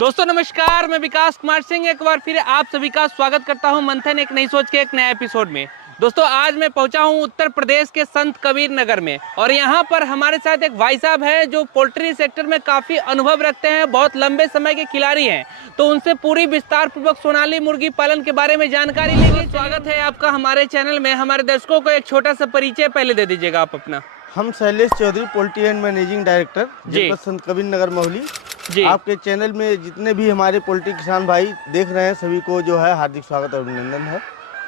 दोस्तों नमस्कार, मैं विकास कुमार सिंह एक बार फिर आप सभी का स्वागत करता हूं मंथन एक नई सोच के एक नए एपिसोड में। दोस्तों आज मैं पहुंचा हूं उत्तर प्रदेश के संत कबीर नगर में और यहां पर हमारे साथ एक भाई साहब हैं जो पोल्ट्री सेक्टर में काफ़ी अनुभव रखते हैं, बहुत लंबे समय के खिलाड़ी हैं। तो उनसे पूरी विस्तार पूर्वक सोनाली मुर्गी पालन के बारे में जानकारी लेंगे। स्वागत है आपका हमारे चैनल में। हमारे दर्शकों को एक छोटा सा परिचय पहले दे दीजिएगा आप अपना। हम Shailesh Chaudhary, poultry and managing director, जनपद संत कबीर नगर मोहली जी। आपके चैनल में जितने भी हमारे पोल्ट्री किसान भाई देख रहे हैं सभी को जो है हार्दिक स्वागत और अभिनंदन है।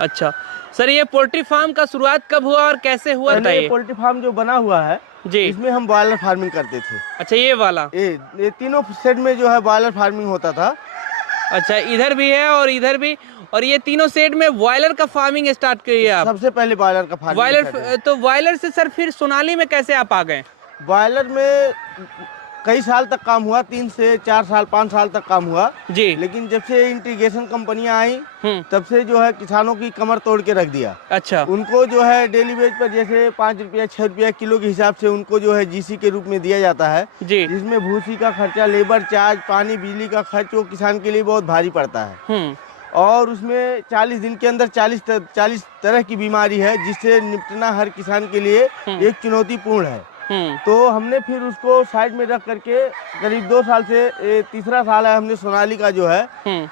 अच्छा सर, ये पोल्ट्री फार्म का शुरुआत कब हुआ और कैसे हुआ? ये पोल्ट्री फार्म जो बना हुआ है जी, इसमें हम बॉयलर फार्मिंग करते थे। अच्छा, ये वाला ये तीनों सेट में जो है बॉयलर फार्मिंग होता था। अच्छा, इधर भी है और इधर भी, और ये तीनों सेट में बॉयलर का फार्मिंग स्टार्ट किए आप? सबसे पहले बॉयलर का फार्मिंग। बॉयलर, तो बॉयलर से सर फिर सोनाली में कैसे आप आ गए? बॉयलर में कई साल तक काम हुआ, 3 से 4 साल 5 साल तक काम हुआ जी। लेकिन जब से इंटीग्रेशन कंपनियां आई तब से जो है किसानों की कमर तोड़ के रख दिया। अच्छा, उनको जो है डेली वेज पर जैसे 5 रुपया 6 रुपया किलो के हिसाब से उनको जो है जीसी के रूप में दिया जाता है जी, जिसमें भूसी का खर्चा, लेबर चार्ज, पानी बिजली का खर्च वो किसान के लिए बहुत भारी पड़ता है। और उसमें 40 दिन के अंदर 40 तरह की बीमारी है जिससे निपटना हर किसान के लिए एक चुनौतीपूर्ण है। तो हमने फिर उसको साइड में रख करके करीब 2 साल से तीसरा साल है हमने सोनाली का जो है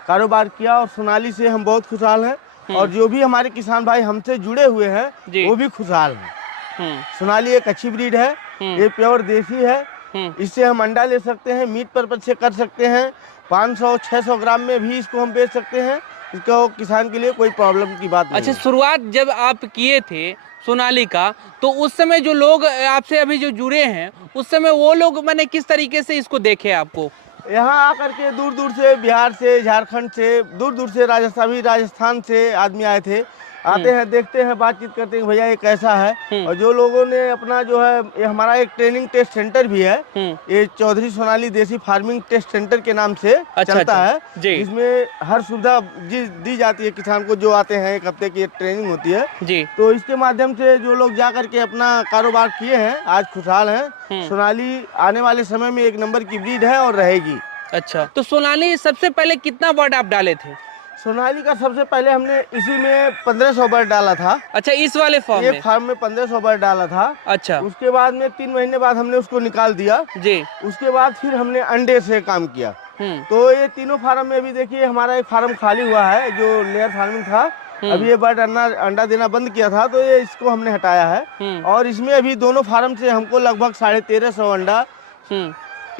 कारोबार किया और सोनाली से हम बहुत खुशहाल हैं और जो भी हमारे किसान भाई हमसे जुड़े हुए हैं वो भी खुशहाल हैं। सोनाली एक अच्छी ब्रीड है, ये प्योर देसी है। इससे हम अंडा ले सकते हैं, मीट पर्पज से कर सकते हैं, 500-600 ग्राम में भी इसको हम बेच सकते हैं। इसको किसान के लिए कोई प्रॉब्लम की बात नहीं। अच्छा, शुरुआत जब आप किए थे सोनाली का तो उस समय जो लोग आपसे अभी जो जुड़े हैं उस समय वो लोग मैंने किस तरीके से इसको देखे आपको? यहाँ आकर के दूर दूर से, बिहार से, झारखंड से, दूर दूर से, राजस्थान से आदमी आए थे। आते हैं, देखते हैं, बातचीत करते हैं, भैया ये कैसा है। और जो लोगों ने अपना जो है, ये हमारा एक ट्रेनिंग टेस्ट सेंटर भी है, ये चौधरी सोनाली देसी फार्मिंग टेस्ट सेंटर के नाम से चलता है, जिसमें हर सुविधा दी जाती है किसान को। जो आते हैं 1 हफ्ते की ट्रेनिंग होती है जी। तो इसके माध्यम से जो लोग जा करके अपना कारोबार किए हैं आज खुशहाल हैं। सोनाली आने वाले समय में 1 नंबर की ब्रीड है और रहेगी। अच्छा, तो सोनाली सबसे पहले कितना बर्ड आप डाले थे? सोनाली का सबसे पहले हमने इसी में 1500 बर्ड डाला था। अच्छा, इस वाले फार्म में? फार्म में 1500 बर्ड डाला था। अच्छा, उसके बाद में 3 महीने बाद हमने उसको निकाल दिया जी। उसके बाद फिर हमने अंडे से काम किया। तो ये तीनों फार्म में अभी देखिए हमारा एक फार्म खाली हुआ है जो लेयर फार्मिंग था। अभी ये बर्ड अंडा देना बंद किया था तो ये इसको हमने हटाया है और इसमें अभी दोनों फार्म से हमको लगभग 1350 अंडा,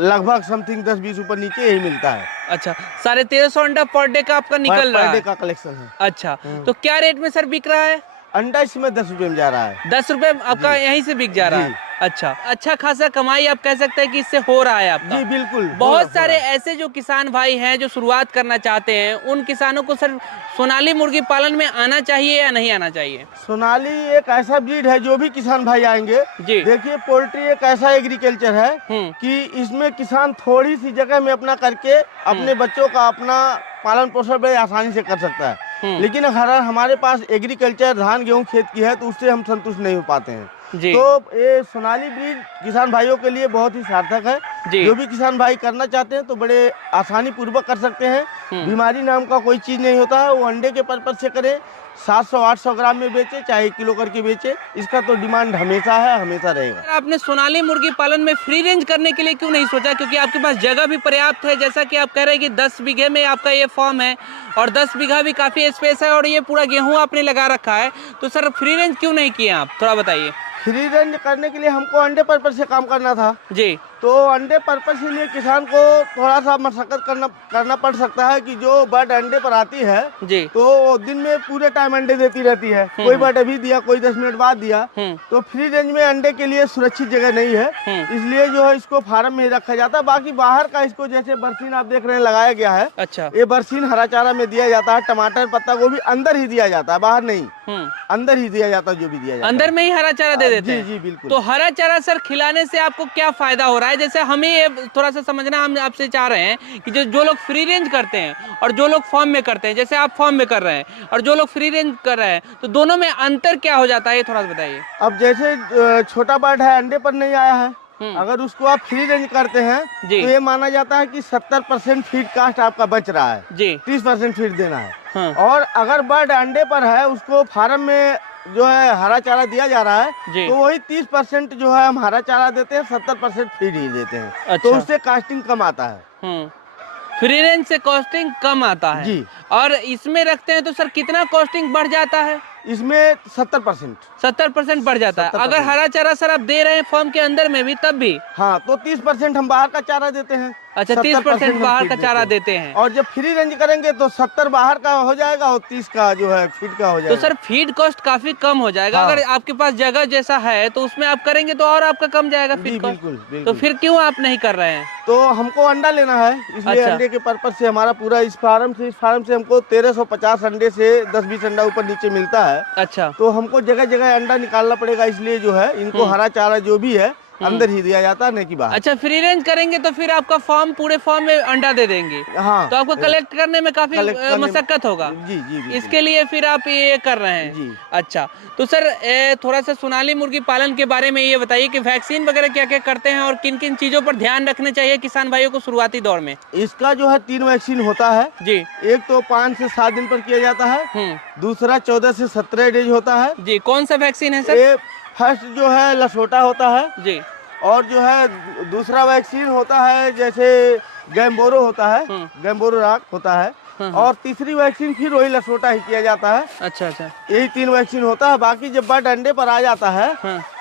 लगभग समथिंग 10-20 ऊपर नीचे यही मिलता है। अच्छा, 1350 अंडा पर डे का आपका निकल रहा है? पर डे का कलेक्शन है। अच्छा, तो क्या रेट में सर बिक रहा है? अंडा इसमें 10 रुपए में जा रहा है। 10 रुपए आपका यहीं से बिक जा रहा है? अच्छा खासा कमाई आप कह सकते हैं कि इससे हो रहा है आपका? जी बिल्कुल। बहुत सारे ऐसे जो किसान भाई हैं जो शुरुआत करना चाहते हैं, उन किसानों को सर सोनाली मुर्गी पालन में आना चाहिए या नहीं आना चाहिए? सोनाली एक ऐसा ब्रीड है जो भी किसान भाई आएंगे जी। देखिए पोल्ट्री एक ऐसा एग्रीकल्चर है कि इसमें किसान थोड़ी सी जगह में अपना करके अपने बच्चों का अपना पालन पोषण बड़े आसानी से कर सकता है। लेकिन अगर हमारे पास एग्रीकल्चर धान गेहूं खेत की है तो उससे हम संतुष्ट नहीं हो पाते हैं जी। तो ये सोनाली ब्रीड किसान भाइयों के लिए बहुत ही सार्थक है। जो भी किसान भाई करना चाहते हैं तो बड़े आसानी पूर्वक कर सकते हैं। बीमारी नाम का कोई चीज नहीं होता है। वो अंडे के पर्पज से करे, 700-800 ग्राम में बेचे चाहे 1 किलो करके बेचे, इसका तो डिमांड हमेशा है, हमेशा रहेगा। आपने सोनाली मुर्गी पालन में फ्री रेंज करने के लिए क्यों नहीं सोचा? क्योंकि आपके पास जगह भी पर्याप्त है, जैसा कि आप कह रहे हैं कि 10 बीघे में आपका ये फार्म है और 10 बीघा भी काफी स्पेस है और ये पूरा गेहूं आपने लगा रखा है, तो सर फ्री रेंज क्यों नहीं किए आप? थोड़ा बताइए। फ्री रेंज करने के लिए हमको अंडे पर्पज से काम करना था जी। तो अंडे पर्पज के लिए किसान को थोड़ा सा मशक्कत करना पड़ सकता है कि जो बर्ड अंडे पर आती है जी, तो दिन में पूरे टाइम अंडे देती रहती है। कोई बर्ड अभी दिया, कोई 10 मिनट बाद दिया, तो फ्री रेंज में अंडे के लिए सुरक्षित जगह नहीं है, इसलिए जो है इसको फार्म में रखा जाता है। बाकी बाहर का इसको जैसे बरसीन आप देख रहे हैं लगाया गया है। अच्छा, ये बरसीन हरा चारा में दिया जाता है, टमाटर पत्ता गोभी अंदर ही दिया जाता है, बाहर नहीं, अंदर ही दिया जाता है। जो भी दिया जाता है अंदर में ही हरा चारा दे देते हैं? जी बिल्कुल। तो हरा चारा सर खिलाने से आपको क्या फायदा हो रहा है? जैसे हमें ये थोड़ा सा समझना, हम आपसे चाह रहे हैं कि जो लोग फ्री रेंज करते हैं और जो लोग फार्म में करते हैं, जैसे आप फार्म में कर रहे हैं और जो लोग फ्री रेंज कर रहे हैं, तो दोनों में अंतर क्या हो जाता है, ये थोड़ा सा बताइए। अब जैसे छोटा बर्ड है, अंडे पर नहीं आया है, अगर उसको आप फ्री रेंज करते हैं तो ये माना जाता है कि 70% फीड कास्ट आपका बच रहा है जी, 30% फीड देना है। हाँ। और अगर बर्ड अंडे पर है, उसको फार्म में जो है हरा चारा दिया जा रहा है, तो वही 30% जो है हम हरा चारा देते हैं, 70% फीड ही देते हैं। अच्छा। तो उससे कास्टिंग कम आता है। फ्री रेंज से कॉस्टिंग कम आता है जी। और इसमें रखते हैं तो सर कितना कॉस्टिंग बढ़ जाता है? इसमें 70% बढ़ जाता है। अगर हरा चारा सर आप दे रहे हैं फॉर्म के अंदर में भी तब भी? हाँ, तो 30% हम बाहर का चारा देते हैं। अच्छा, 30% बाहर का चारा देते हैं। और जब फ्री रेंज करेंगे तो 70 बाहर का हो जाएगा और 30 का जो है फीड का हो जाएगा। तो सर फीड कॉस्ट काफी कम हो जाएगा। हाँ। अगर आपके पास जगह जैसा है तो उसमें आप करेंगे तो और आपका कम जाएगा फीड कॉस्ट। बिल्कुल। तो फिर क्यों आप नहीं कर रहे हैं? तो हमको अंडा लेना है, इसलिए अच्छा। अंडे के पर्पज से हमारा पूरा इस फार्म से हमको 1350 अंडे से 10-20 अंडा ऊपर नीचे मिलता है। अच्छा। तो हमको जगह जगह अंडा निकालना पड़ेगा, इसलिए जो है इनको हरा चारा जो भी है अंदर ही दिया जाता है, नहीं कि बाहर। अच्छा, फ्री रेंज करेंगे तो फिर आपका फार्म पूरे फार्म में अंडा दे देंगे। हाँ। तो आपको कलेक्ट करने में काफी मशक्कत होगा। जी। इसके लिए फिर आप ये कर रहे हैं जी। अच्छा, तो सर थोड़ा सा सोनाली मुर्गी पालन के बारे में ये बताइए कि वैक्सीन वगैरह क्या क्या करते हैं और किन किन चीजों पर ध्यान रखने चाहिए किसान भाइयों को शुरुआती दौर में? इसका जो है 3 वैक्सीन होता है जी। एक तो 5 से 7 दिन पर किया जाता है, दूसरा 14 से 17 डेज होता है जी। कौन सा वैक्सीन है सर? फर्स्ट जो है लसोटा होता है जी, और जो है दूसरा वैक्सीन होता है जैसे गैम्बोरो होता है, गैम्बोरो राक होता है, और तीसरी वैक्सीन फिर वही लसोटा ही किया जाता है। अच्छा। यही 3 वैक्सीन होता है। बाकी जब बर्ड अंडे पर आ जाता है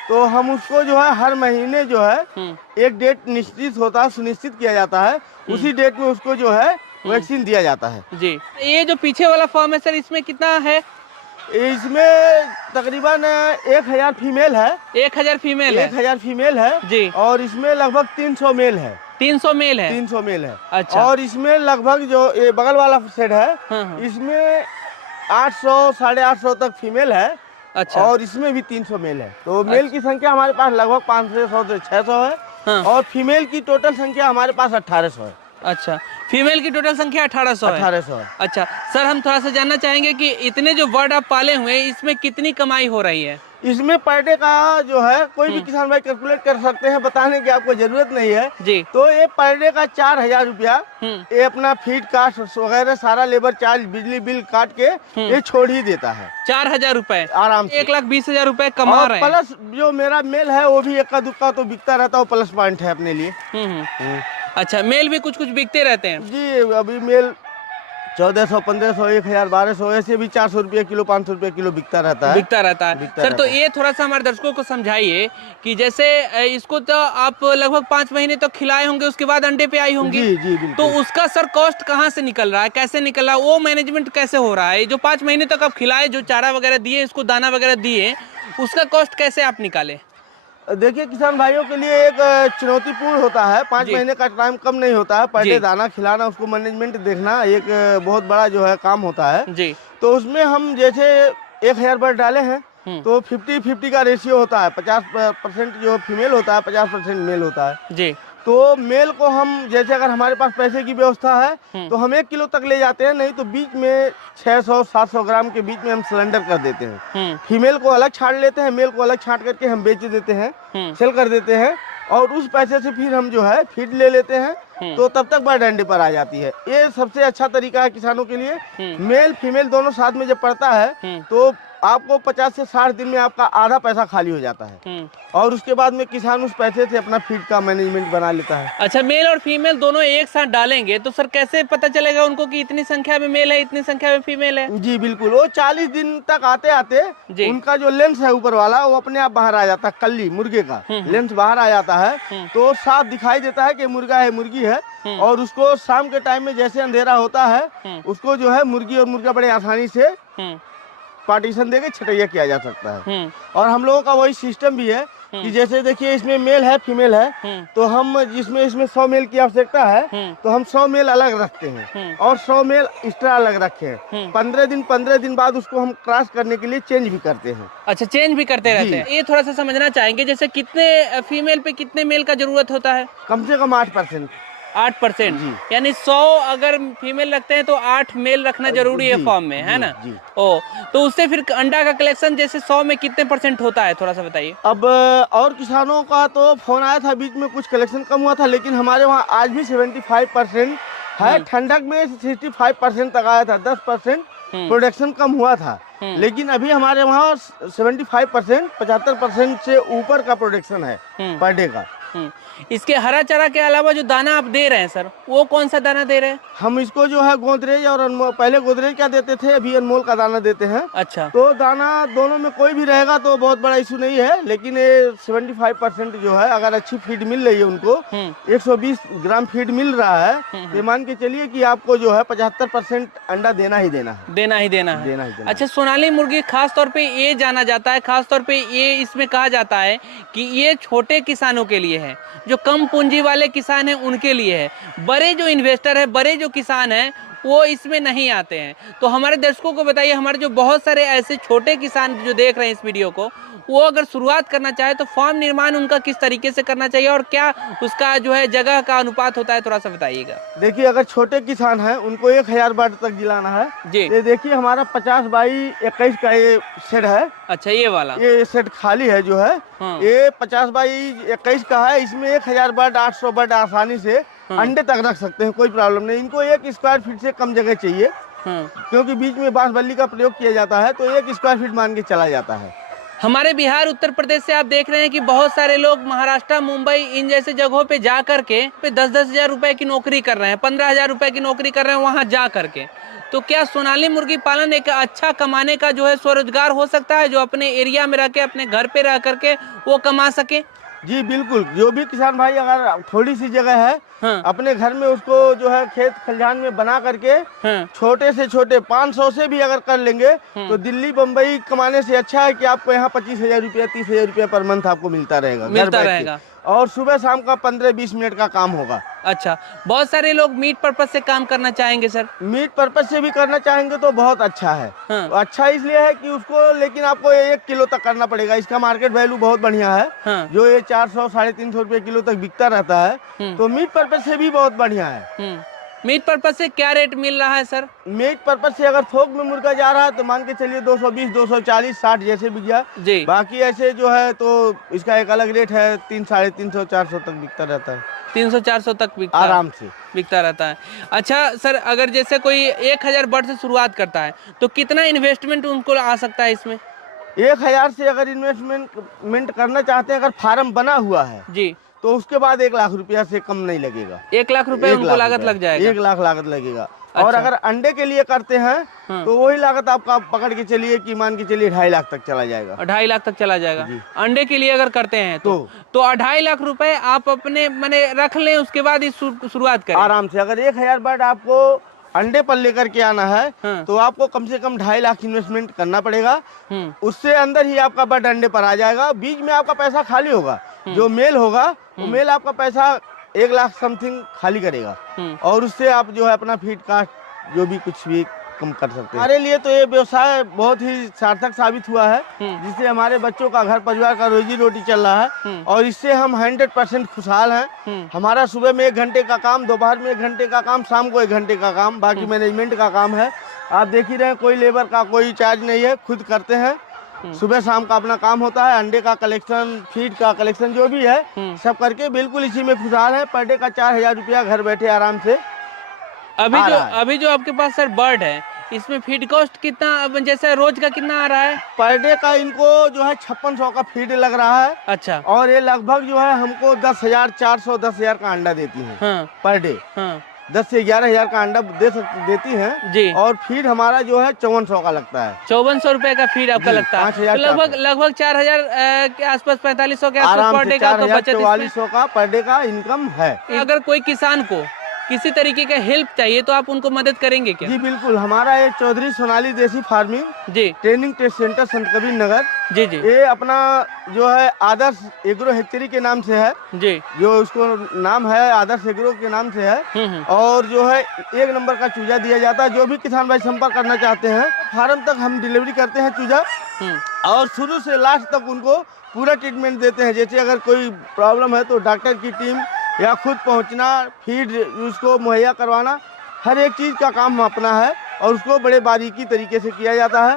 तो हम उसको जो है हर महीने जो है एक डेट निश्चित होता है, सुनिश्चित किया जाता है, उसी डेट में उसको जो है वैक्सीन दिया जाता है जी। ये जो पीछे वाला फॉर्म है सर, इसमें कितना है? इसमें तकरीबन 1000 फीमेल है। 1000 फीमेल है जी। और इसमें लगभग 300 मेल है। 300 मेल है। अच्छा। और इसमें लगभग जो ये बगल वाला सेट है, इसमें 800 850 तक फीमेल है। अच्छा। और इसमें भी 300 मेल है। तो मेल की संख्या हमारे पास लगभग 500 से 600 है। और फीमेल की टोटल संख्या हमारे पास 1800 है। अच्छा, फीमेल की टोटल संख्या 1800 है। अच्छा सर, हम थोड़ा सा जानना चाहेंगे कि इतने जो बर्ड आप पाले हुए हैं इसमें कितनी कमाई हो रही है? इसमें पर डे का जो है कोई भी किसान भाई कैलकुलेट कर सकते हैं, बताने की आपको जरूरत नहीं है जी। तो ये पर डे का 4000 रुपया ये अपना फीड कास्ट वगैरह सारा लेबर चार्ज बिजली बिल काट के ये छोड़ ही देता है। 4000 रुपए आराम से 1,20,000 रुपए कमा रहे हैं। प्लस जो मेरा मेल है वो भी इक्का दुक्का तो बिकता रहता है, प्लस पॉइंट है अपने लिए। अच्छा, मेल भी कुछ बिकते रहते हैं जी। अभी मेल 1400, 1500, 1000, 1200 ऐसे भी 400 रुपये किलो, 500 रुपये किलो बिकता रहता है। सर तो ये थोड़ा सा हमारे दर्शकों को समझाइए कि जैसे इसको तो आप लगभग 5 महीने तो खिलाए होंगे, उसके बाद अंडे पे आई होंगी जी। तो उसका सर कॉस्ट कहाँ से निकल रहा है, कैसे निकल रहा है, वो मैनेजमेंट कैसे हो रहा है? जो 5 महीने तक आप खिलाए, जो चारा वगैरह दिए, इसको दाना वगैरह दिए, उसका कॉस्ट कैसे आप निकाले? देखिए, किसान भाइयों के लिए एक चुनौतीपूर्ण होता है। 5 महीने का टाइम कम नहीं होता है। पहले दाना खिलाना, उसको मैनेजमेंट देखना एक बहुत बड़ा जो है काम होता है जी। तो उसमें हम जैसे 1000 बर्ड डाले हैं तो 50-50 का रेशियो होता है। 50% जो फीमेल होता है, 50% मेल होता है जी। तो मेल को हम जैसे अगर हमारे पास पैसे की व्यवस्था है तो हम 1 किलो तक ले जाते हैं, नहीं तो बीच में 600-700 ग्राम के बीच में हम सिलेंडर कर देते हैं। फीमेल को अलग छांट लेते हैं, मेल को अलग छांट करके हम बेच देते हैं, सेल कर देते हैं, और उस पैसे से फिर हम जो है फीड ले लेते हैं। तो तब तक बर्ड अंडे पर आ जाती है। ये सबसे अच्छा तरीका है किसानों के लिए। मेल फीमेल दोनों साथ में जब पड़ता है तो आपको 50 से 60 दिन में आपका आधा पैसा खाली हो जाता है, और उसके बाद में किसान उस पैसे से अपना फीड का मैनेजमेंट बना लेता है। अच्छा, मेल और फीमेल दोनों एक साथ डालेंगे तो सर कैसे पता चलेगा उनको कि इतनी संख्या में मेल है, इतनी संख्या में फीमेल है? जी बिल्कुल, वो 40 दिन तक आते आते उनका जो लेंस है ऊपर वाला वो अपने आप बाहर आ जाता है। कल्ली मुर्गे का लेंस बाहर आ जाता है तो साफ दिखाई देता है कि मुर्गा है, मुर्गी है। और उसको शाम के टाइम में जैसे अंधेरा होता है उसको जो है मुर्गी और मुर्गा बड़े आसानी से पार्टीशन देके छटैया किया जा सकता है। और हम लोगों का वही सिस्टम भी है कि जैसे देखिए इसमें मेल है, फीमेल है, तो हम जिसमें 100 मेल की आवश्यकता है तो हम 100 मेल अलग रखते हैं और 100 मेल एक्स्ट्रा अलग रखे हैं। 15 दिन बाद उसको हम क्रॉस करने के लिए चेंज भी करते हैं। अच्छा, चेंज भी करते रहते हैं। ये थोड़ा सा समझना चाहेंगे, जैसे कितने फीमेल पे कितने मेल का जरूरत होता है? कम से कम 8%। 8%, यानी 100 अगर फीमेल रखते हैं तो 8 मेल रखना जरूरी है फॉर्म में, है ना? ओ, तो उससे फिर अंडा का कलेक्शन जैसे 100 में कितने % होता है, थोड़ा सा बताइए। अब और किसानों का तो फोन आया था बीच में, कुछ कलेक्शन कम हुआ था, लेकिन हमारे वहाँ आज भी 75% है। ठंडक में 65% तक आया था, 10% प्रोडक्शन कम हुआ था, लेकिन अभी हमारे वहाँ 75%, 75% से ऊपर का प्रोडक्शन है पर डे का। इसके हरा चारा के अलावा जो दाना आप दे रहे हैं सर, वो कौन सा दाना दे रहे हैं? हम इसको जो है गोदरेज और अनमोल, पहले गोदरेज का देते थे, अभी अनमोल का दाना देते हैं। अच्छा, तो दाना दोनों में कोई भी रहेगा तो बहुत बड़ा इशू नहीं है, लेकिन ये 75% जो है, अगर अच्छी फीड मिल रही है उनको, 120 ग्राम फीड मिल रहा है, तो मान के चलिए कि आपको जो है 75% अंडा देना ही देना है। अच्छा, सोनाली मुर्गी खास तौर पे ये जाना जाता है, खास तौर पे ये इसमें कहा जाता है कि ये छोटे किसानों के लिए है, जो कम पूंजी वाले किसान हैं उनके लिए है। बड़े जो इन्वेस्टर है, बड़े जो किसान हैं, वो इसमें नहीं आते हैं। तो हमारे दर्शकों को बताइए, हमारे जो बहुत सारे ऐसे छोटे किसान जो देख रहे हैं इस वीडियो को, वो अगर शुरुआत करना चाहे तो फार्म निर्माण उनका किस तरीके से करना चाहिए और क्या उसका जो है जगह का अनुपात होता है, थोड़ा सा बताइएगा। देखिए, अगर छोटे किसान हैं उनको 1000 बर्ड तक दिलाना है जी। ये देखिए, हमारा 50 बाई 21 का ये शेड है। अच्छा, ये वाला ये शेड खाली है जो है, ये 50 बाई 21 का है। इसमें 1000 बर्ड, 800 बर्ड आसानी से अंडे तक रख सकते हैं, कोई प्रॉब्लम नहीं। इनको 1 स्क्वायर फीट से कम जगह चाहिए, क्योंकि बीच में बांस बल्ली का प्रयोग किया जाता है, तो 1 स्क्वायर फीट मान के चला जाता है। हमारे बिहार, उत्तर प्रदेश से आप देख रहे हैं कि बहुत सारे लोग महाराष्ट्र, मुंबई इन जैसे जगहों पे जा करके 10-10 हजार रुपए की नौकरी कर रहे हैं, 15 हजार रुपए की नौकरी कर रहे हैं वहां जा करके। तो क्या सोनाली मुर्गी पालन एक अच्छा कमाने का जो है स्वरोजगार हो सकता है, जो अपने एरिया में रह के, अपने घर पे रह करके वो कमा सके? जी बिल्कुल, जो भी किसान भाई अगर थोड़ी सी जगह है, अपने घर में उसको जो है खेत खलिहान में बना करके छोटे से छोटे 500 से भी अगर कर लेंगे तो दिल्ली बम्बई कमाने से अच्छा है कि आपको यहाँ 25,000 रुपया, 30,000 रुपया पर मंथ आपको मिलता रहेगा। और सुबह शाम का 15-20 मिनट का काम होगा। अच्छा, बहुत सारे लोग मीट पर्पज से काम करना चाहेंगे सर? मीट पर्पज से भी करना चाहेंगे तो बहुत अच्छा है। अच्छा इसलिए है कि उसको, लेकिन आपको 1 किलो तक करना पड़ेगा। इसका मार्केट वैल्यू बहुत बढ़िया है, जो ये 400-350 रुपए किलो तक बिकता रहता है, तो मीट पर्पज से भी बहुत बढ़िया है। मीट पर्पज से क्या रेट मिल रहा है सर? मीट पर्पज से अगर थोक में मुर्गा जा रहा है तो मान के चलिए 220, 240, 60 जैसे भी गया जी। बाकी ऐसे जो है तो इसका एक अलग रेट है, 300, 400 तक बिकता रहता है। 300-400 तक बिकता, आराम से बिकता रहता है। अच्छा सर, अगर जैसे कोई 1000 बर्ड से शुरुआत करता है तो कितना इन्वेस्टमेंट उनको आ सकता है इसमें? 1000 से अगर इन्वेस्टमेंट करना चाहते हैं, अगर फार्म बना हुआ है जी, तो उसके बाद 1 लाख रुपया से कम नहीं लगेगा। 1 लाख रुपए उनको लागत लग जाएगा? 1 लाख लागत लगेगा। अच्छा। और अगर अंडे के लिए करते हैं तो वही लागत आपका पकड़ के चलिए कि मान के चलिए 2.5 लाख तक चला जाएगा। 2.5 लाख तक चला जाएगा अंडे के लिए अगर करते हैं तो 2.5 लाख रुपए आप अपने मने रख लें, उसके बाद इस शुरुआत करें आराम से। अगर 1000 बर्ड आपको अंडे पर लेकर के आना है तो आपको कम से कम 2.5 लाख इन्वेस्टमेंट करना पड़ेगा। उससे अंदर ही आपका बर्ड अंडे पर आ जाएगा। बीच में आपका पैसा खाली होगा, जो मेल होगा वो मेल आपका पैसा 1 लाख समथिंग खाली करेगा, और उससे आप जो है अपना फीड कास्ट जो भी कुछ भी कम कर सकते हैं। हमारे लिए तो ये व्यवसाय बहुत ही सार्थक साबित हुआ है, जिससे हमारे बच्चों का, घर परिवार का रोजी रोटी चल रहा है, और इससे हम 100% खुशहाल हैं। हमारा सुबह में 1 घंटे का काम, दोपहर में 1 घंटे का काम, शाम को 1 घंटे का काम, बाकी मैनेजमेंट का काम है। आप देख ही रहे हैं, कोई लेबर का कोई चार्ज नहीं है, खुद करते हैं। सुबह शाम का अपना काम होता है, अंडे का कलेक्शन, फीड का कलेक्शन, जो भी है सब करके बिल्कुल इसी में खुशहाल है। पर डे का 4000 रुपया घर बैठे आराम से। अभी जो आपके पास सर बर्ड है, इसमें फीड कॉस्ट कितना, जैसे रोज का कितना आ रहा है? पर डे का इनको जो है 5600 का फीड लग रहा है। अच्छा। और ये लगभग जो है हमको 10,400, 10,000 का अंडा देती है पर डे। 10 से 11,000 का अंडा देती हैं जी। और फीड हमारा जो है 5400 का लगता है। 5400 रुपए का फीड आपका लगता है, तो लगभग 4000 के आसपास, 4500 के आसपास पर डे का तो बचत, 4400 का पर डे का इनकम है। अगर कोई किसान को किसी तरीके का हेल्प चाहिए तो आप उनको मदद करेंगे क्या? जी बिल्कुल, हमारा ये चौधरी सोनाली देसी फार्मिंग जी ट्रेनिंग टेस्ट सेंटर संत कबीर नगर जी, ये अपना जो है आदर्श एग्रो हैचरी के नाम से है जी, जो उसको नाम है आदर्श एग्रो के नाम से है। और जो है 1 नंबर का चूजा दिया जाता है। जो भी किसान भाई संपर्क करना चाहते हैं, फार्म तक हम डिलीवरी करते हैं चूजा, और शुरू से लास्ट तक उनको पूरा ट्रीटमेंट देते हैं। जैसे अगर कोई प्रॉब्लम है तो डॉक्टर की टीम या खुद पहुंचना, फीड उसको मुहैया करवाना, हर एक चीज़ का काम अपना है और उसको बड़े बारीकी तरीके से किया जाता है।